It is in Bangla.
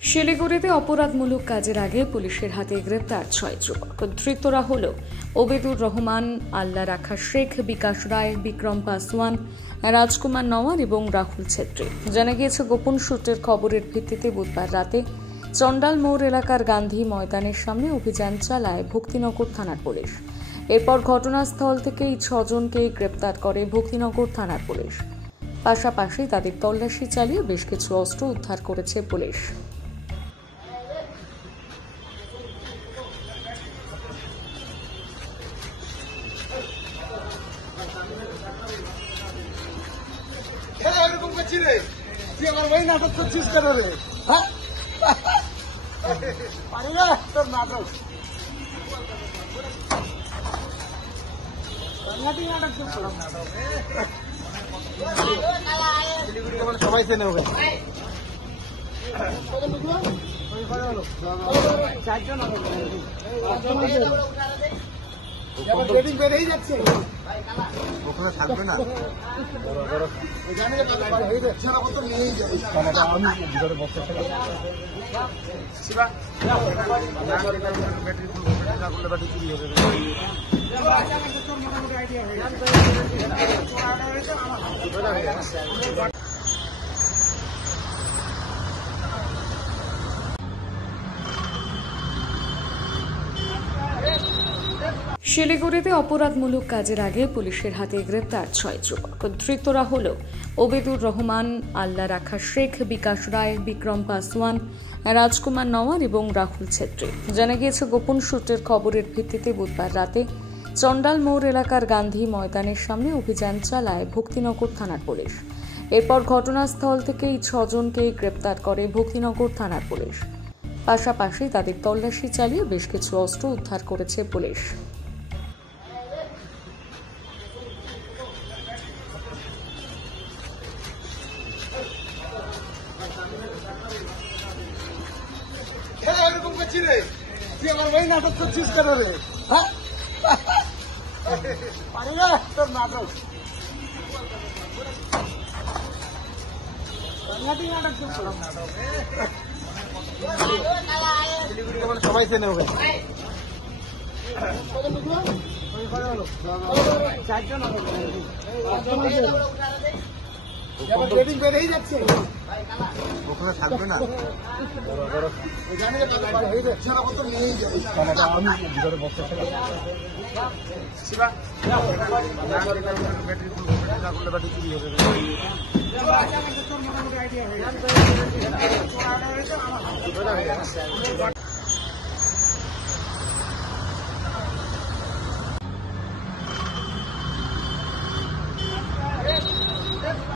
শিলিগুড়িতে অপরাধমূলক কাজের আগে পুলিশের হাতে গ্রেপ্তার ৬ যুবক। ধৃতরা হল ওবেদুর রহমান, আল্লাহ রাখা শেখ, বিকাশ রায়, বিক্রম পাসওয়ান, রাজকুমার নওয়ার এবং রাহুল ছেত্রী। জানা গিয়েছে, গোপন সূত্রের খবরের ভিত্তিতে বুধবার রাতে চন্ডাল মোড় এলাকার গান্ধী ময়দানের সামনে অভিযান চালায় ভক্তিনগর থানার পুলিশ। এরপর ঘটনাস্থল থেকে এই ৬ জনকেই গ্রেপ্তার করে ভক্তিনগর থানার পুলিশ। পাশাপাশি তাদের তল্লাশি চালিয়ে বেশ কিছু অস্ত্র উদ্ধার করেছে পুলিশ। এরকম করছি রে, তুই আমার ওই নাটক করছিস কেন রে? হ্যাঁ পারি না তোর নাটক, নাটক সবাই চেনে ওকে। চারজন বেড়েই যাচ্ছে, ওখানে থাকবে না। শিলিগুড়িতে অপরাধমূলক কাজের আগে পুলিশের হাতে গ্রেপ্তার ৬ যুবক। ধৃতরা হল ওবেদুর রহমান, আল্লাহ রাখা শেখ, বিকাশ রায়, বিক্রম পাসওয়ান, রাজকুমার নওয়ার এবং রাহুল ছেত্রী। জানা গিয়েছে, গোপন সূত্রের খবরের ভিত্তিতে বুধবার রাতে চন্ডাল মোড় এলাকার গান্ধী ময়দানের সামনে অভিযান চালায় ভক্তিনগর থানার পুলিশ। এরপর ঘটনাস্থল থেকে এই ৬ জনকেই গ্রেপ্তার করে ভক্তিনগর থানার পুলিশ। পাশাপাশি তাদের তল্লাশি চালিয়ে বেশ কিছু অস্ত্র উদ্ধার করেছে পুলিশ। এরকম করছি রে, তুই আমার ওই নাটক করছিস কেন রে? হ্যাঁ পারি না তোর নাটক, সবাই চেনে ওকে। চারজন বেড়েই যাচ্ছে, ওখানে থাকবে না। ব্যাটারি